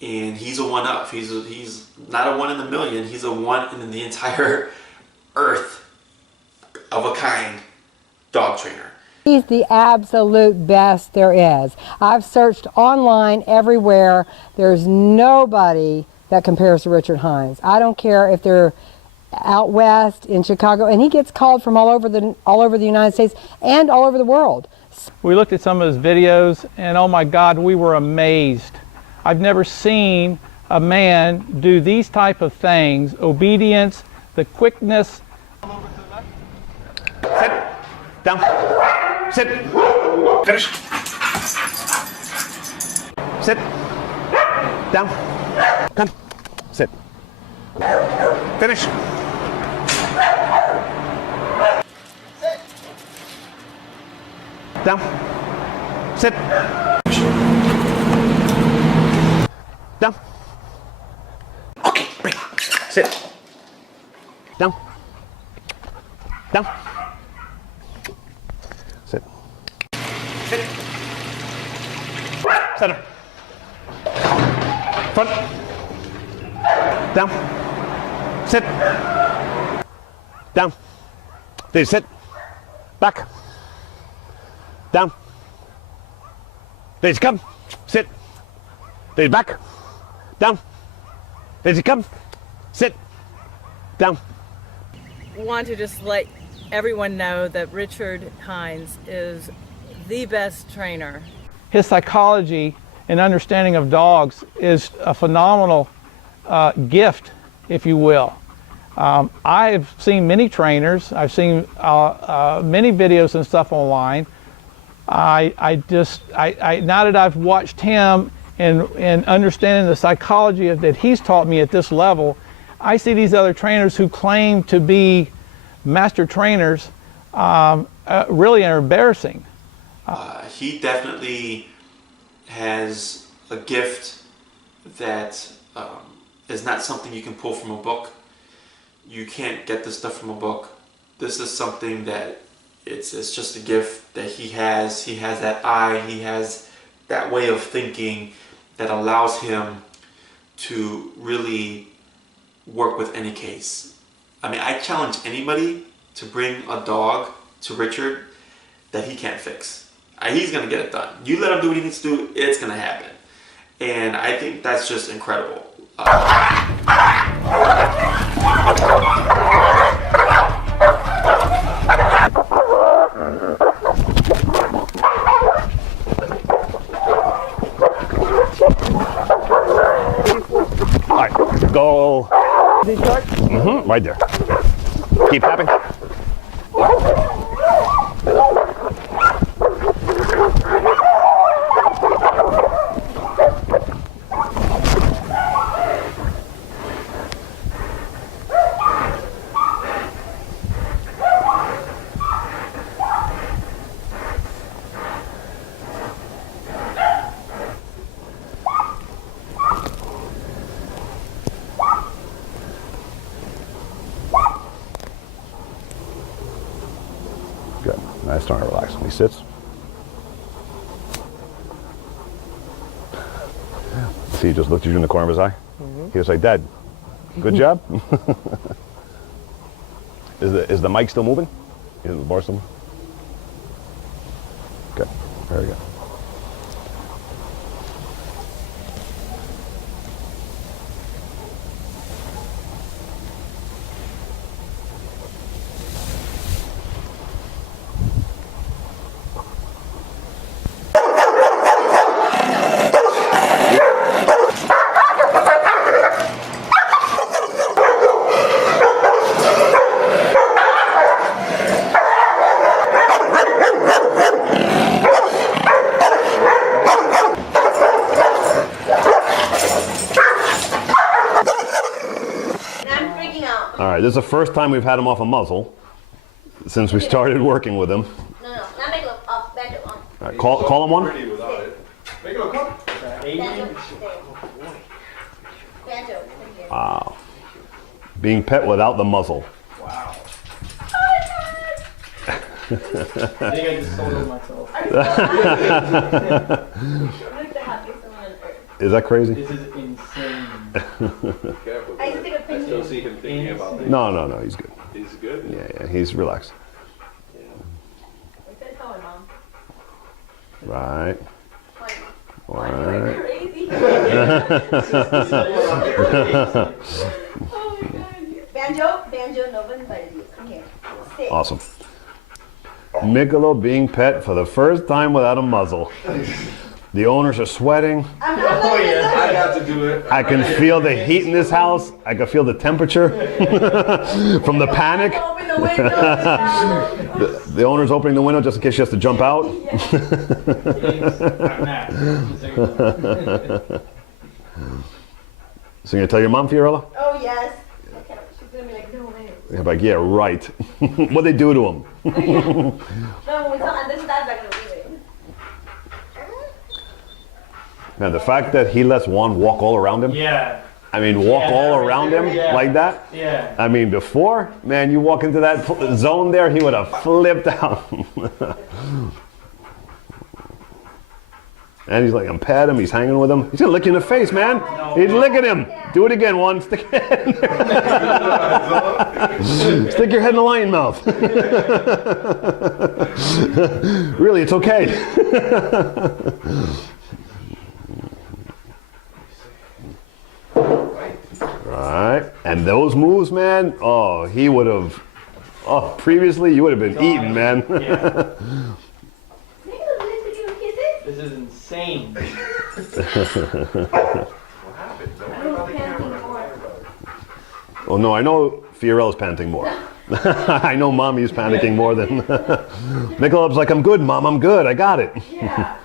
and he's a one-up. He's not a one in a million. He's a one in the entire earth of a kind dog trainer. He's the absolute best there is. I've searched online everywhere. There's nobody that compares to Richard Hines. I don't care if they're out west in Chicago, and he gets called from all over the United States and all over the world. We looked at some of his videos, and oh my God, we were amazed. I've never seen a man do these type of things, obedience, the quickness. Sit. Down. Sit. Finish. Sit. Down. Come. Sit. Finish. Down. Sit. Down. Okay, break. Sit. Down. Down. Sit. Sit. Center. Front. Down. Sit. Down. There, sit. Back. Down. There you come. Sit. There, back. Down. There you come. Sit. Down. Want to just let everyone know that Richard Hines is the best trainer. His psychology and understanding of dogs is a phenomenal gift, if you will. I've seen many trainers. I've seen many videos and stuff online. Now that I've watched him and understanding the psychology that he's taught me at this level, I see these other trainers who claim to be master trainers really are embarrassing. He definitely has a gift that is not something you can pull from a book. You can't get this stuff from a book. This is something that it's just a gift that he has. He has that eye, he has that way of thinking that allows him to really work with any case. I mean, I challenge anybody to bring a dog to Richard that he can't fix. He's gonna get it done. You let him do what he needs to do, it's gonna happen. And I think that's just incredible. All right, go. Right there. Keep tapping. Good. Now it's starting to relax. When he sits. See, he just looked at you in the corner of his eye. He was like, "Dad, good job." Is the mic still moving? Is the bar still moving? Good. Very good. All right, this is the first time we've had him off a muzzle since we started working with him. No, not make it off, better on. All right, call him one. Banjo. Banjo. Wow. Being pet without the muzzle. Wow. I I think I just sold it myself. I'm like the happiest one on earth. Is that crazy? This is insane. I still a picture. Still see him thinking about things. No, he's good. He's good. Yeah, he's relaxed. I said tell my mom. Right. Why Right. are you crazy? Oh my god. Banjo, no one invited you. Come here. Sit. Awesome. Michelob being pet for the first time without a muzzle. The owners are sweating. I'm not letting you I got to do it. I can feel the heat in this house. I can feel the temperature from the panic. Open the window. The owner's opening the window just in case she has to jump out. So you gonna tell your mom, Fiorella? Oh yes. Okay. She's gonna be like, no way. Yeah, like, yeah, right. What'd they do to him? No, we don't understand that gonna leave it. Man, the fact that he lets Juan walk all around him. Yeah. I mean, walk Yeah, all that right around there, him yeah. like that. Yeah. I mean, before, man, you walk into that zone there, he would have flipped out. And he's like, I'm patting him, he's hanging with him. He's gonna lick you in the face, man. He's licking him. Do it again, Juan. Stick your head in there. Stick your head in the lion mouth. Really, it's okay. Right. And those moves, man, oh, he would have, oh, previously you would have been eaten, man. Yeah. Nicholas, let's give him kisses. This is insane. What happened? Don't worry about the camera. Oh, no, I know Fiorella's panting more. I know Mommy's panicking more than. Michelob's like, I'm good, Mom, I'm good, I got it. Yeah.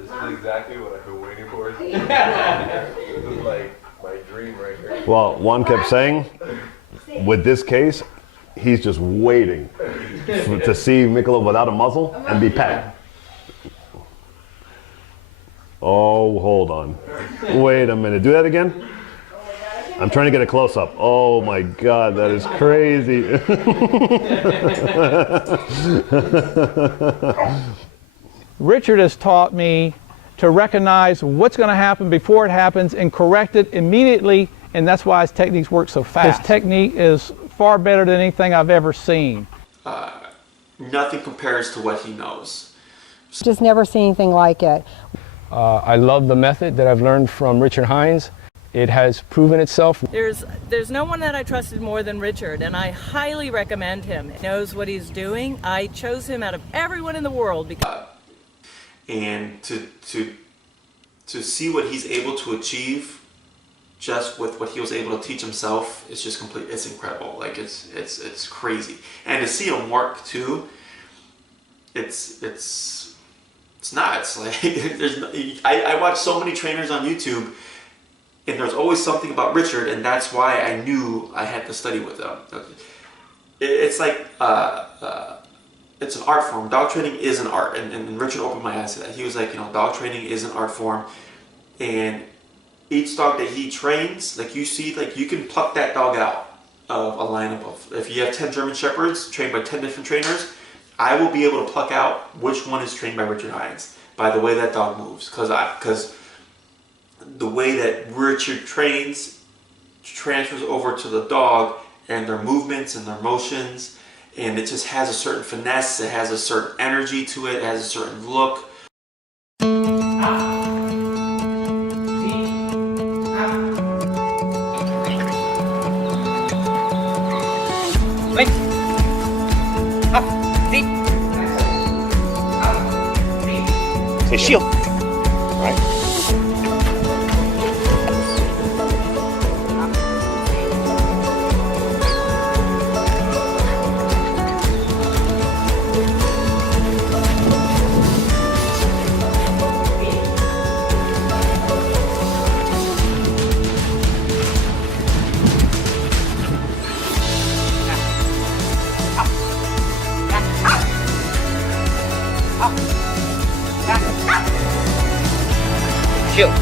This is exactly what I've been waiting for. This is like my dream right here. Well, Juan kept saying, with this case, he's just waiting to see Michelob without a muzzle and be pet. Oh, hold on. Wait a minute. Do that again? I'm trying to get a close-up. Oh my God, that is crazy. Richard has taught me to recognize what's going to happen before it happens and correct it immediately, and that's why his techniques work so fast. His technique is far better than anything I've ever seen. Nothing compares to what he knows. Just never seen anything like it. I love the method that I've learned from Richard Hines. It has proven itself. There's no one that I trusted more than Richard, and I highly recommend him. He knows what he's doing. I chose him out of everyone in the world because And to see what he's able to achieve just with what he was able to teach himself, it's just complete. It's incredible. Like it's crazy. And to see him work too, it's nuts. Like I watch so many trainers on YouTube, and there's always something about Richard, and that's why I knew I had to study with him. It's like it's an art form. Dog training is an art, and Richard opened my eyes to that. He was like, dog training is an art form, and each dog that he trains, like you see, like you can pluck that dog out of a lineup of, if you have 10 German Shepherds trained by 10 different trainers, I will be able to pluck out which one is trained by Richard Hines by the way that dog moves, because the way that Richard trains transfers over to the dog, and their movements and their motions, and it just has a certain finesse, it has a certain energy to it, it has a certain look. Say shield. Right? Shield.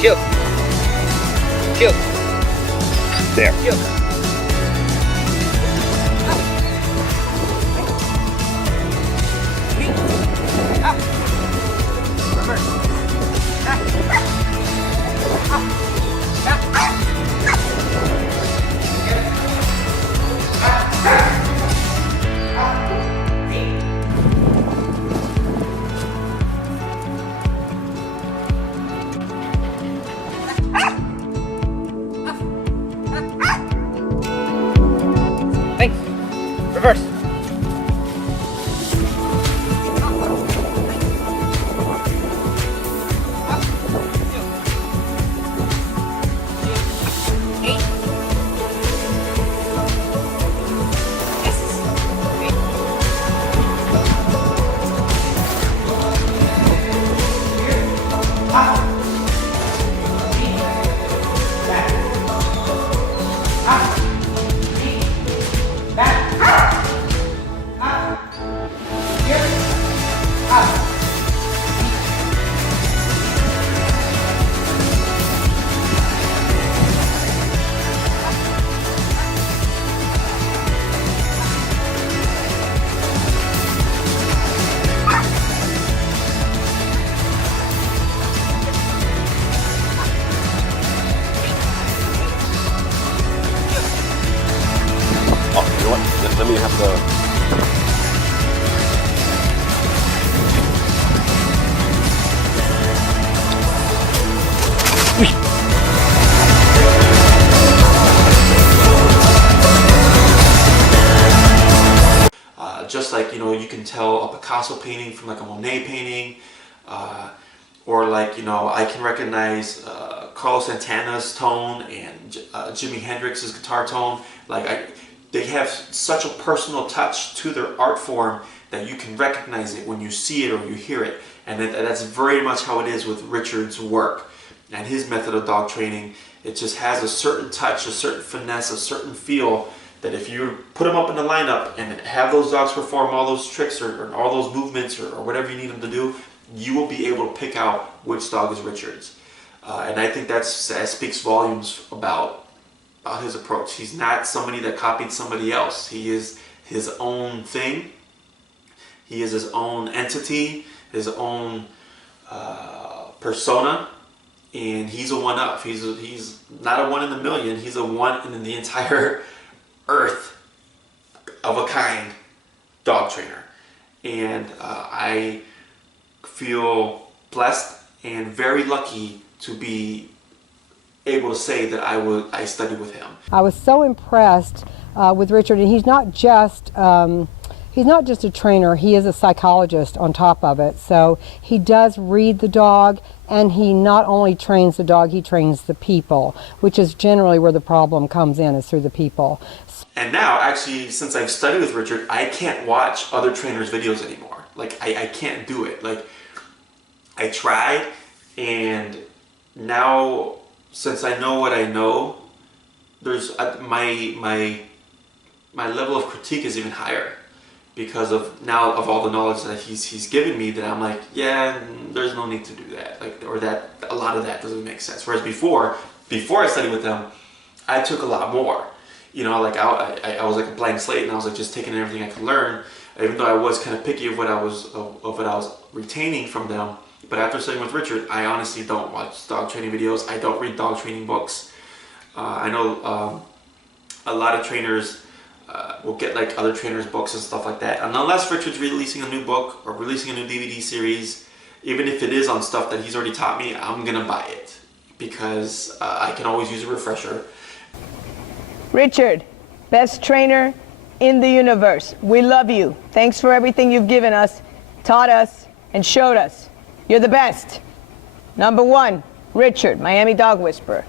Shield. Shield. There. Shield. Reverse. Oh, you know what? Let me have the. Just like, you know, you can tell a Picasso painting from like a Monet painting, or like, you know, I can recognize Carlos Santana's tone and Jimi Hendrix's guitar tone. Like, they have such a personal touch to their art form that you can recognize it when you see it or you hear it. And that's very much how it is with Richard's work and his method of dog training. It just has a certain touch, a certain finesse, a certain feel that if you put them up in the lineup and have those dogs perform all those tricks or all those movements or whatever you need them to do, you will be able to pick out which dog is Richard's. And I think that speaks volumes about his approach. He's not somebody that copied somebody else. He is his own thing. He is his own entity, his own persona, and he's a one-up. He's not a one in a million. He's a one in the entire earth of a kind dog trainer. And I feel blessed and very lucky to be able to say that I studied with him. I was so impressed with Richard, and he's not just a trainer, he is a psychologist on top of it. So he does read the dog, and he not only trains the dog, he trains the people, which is generally where the problem comes in, is through the people. And now, actually, since I've studied with Richard, I can't watch other trainers' videos anymore. Like, I can't do it. Like, I tried, and now, since I know what I know, there's my level of critique is even higher because of all the knowledge that he's given me, that I'm like, yeah, there's no need to do that. Like, or that a lot of that doesn't make sense. Whereas before I studied with them, I took a lot more. You know, like I was like a blank slate, and I was like just taking everything I could learn, even though I was kind of picky of what I was retaining from them. But after studying with Richard, I honestly don't watch dog training videos. I don't read dog training books. I know a lot of trainers will get like other trainers' books and stuff like that. And unless Richard's releasing a new book or releasing a new DVD series, even if it is on stuff that he's already taught me, I'm gonna buy it because I can always use a refresher. Richard, best trainer in the universe. We love you. Thanks for everything you've given us, taught us, and showed us. You're the best. Number one, Richard, Miami Dog Whisperer.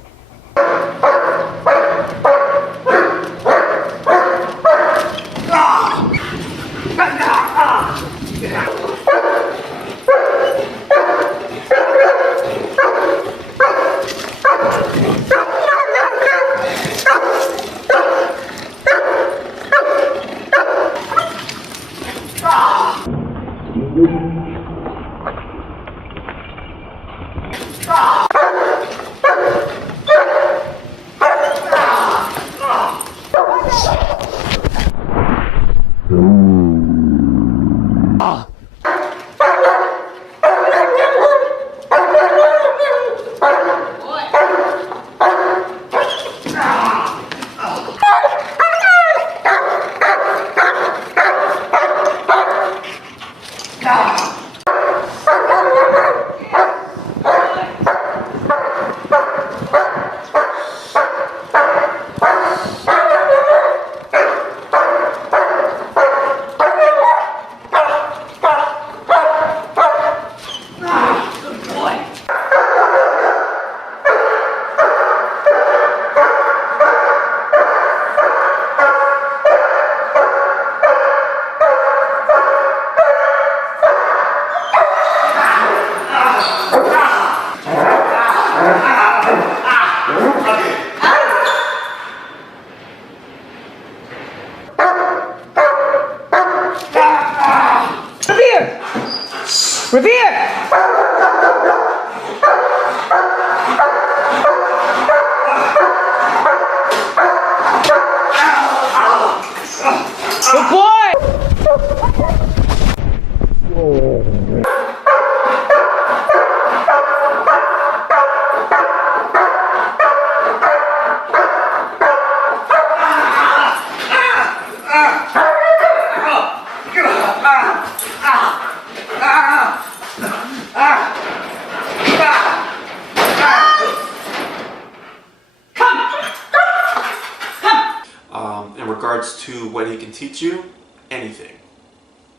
regards to what he can teach you, anything.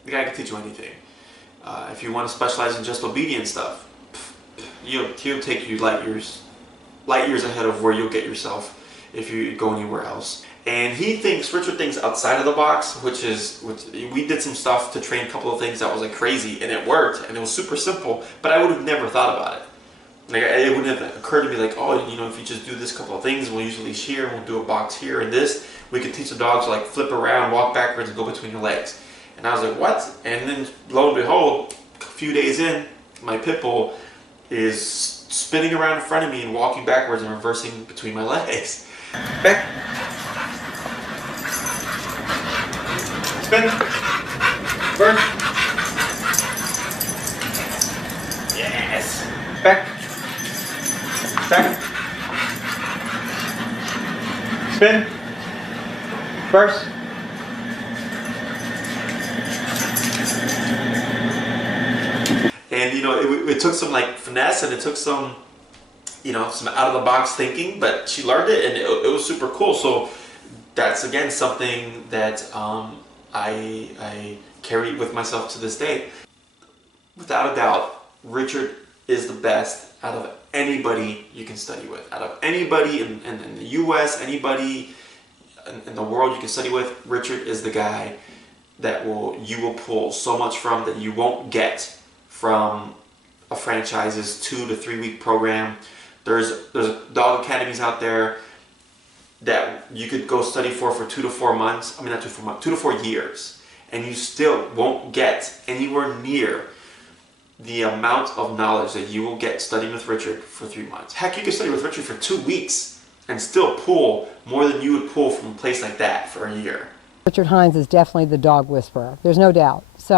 The guy can teach you anything. If you want to specialize in just obedience stuff, he'll take you light years ahead of where you'll get yourself if you go anywhere else. And Richard thinks outside of the box, which we did some stuff to train a couple of things that was like crazy, and it worked, and it was super simple, but I would have never thought about it. Like, it wouldn't have occurred to me like, oh, you know, if you just do this couple of things, we'll use a leash here, we'll do a box here, and this, we could teach the dog to like flip around, walk backwards, and go between your legs. And I was like, what? And then lo and behold, a few days in, my pit bull is spinning around in front of me and walking backwards and reversing between my legs. Back. Spin. Burn. Yes. Back. Back. Spin. First. And you know, it took some like finesse, and it took some, you know, some out of the box thinking, but she learned it, and it was super cool. So that's again something that I carry with myself to this day. Without a doubt, Richard is the best out of anybody you can study with. Out of anybody in the US, anybody in the world you can study with, Richard is the guy that you will pull so much from that you won't get from a franchise's 2 to 3 week program. There's dog academies out there that you could go study for 2 to 4 months. I mean, not 2 to 4 months, 2 to 4 years, and you still won't get anywhere near the amount of knowledge that you will get studying with Richard for 3 months. Heck, you could study with Richard for 2 weeks and still pull more than you would pull from a place like that for a year. Richard Hines is definitely the dog whisperer. There's no doubt. So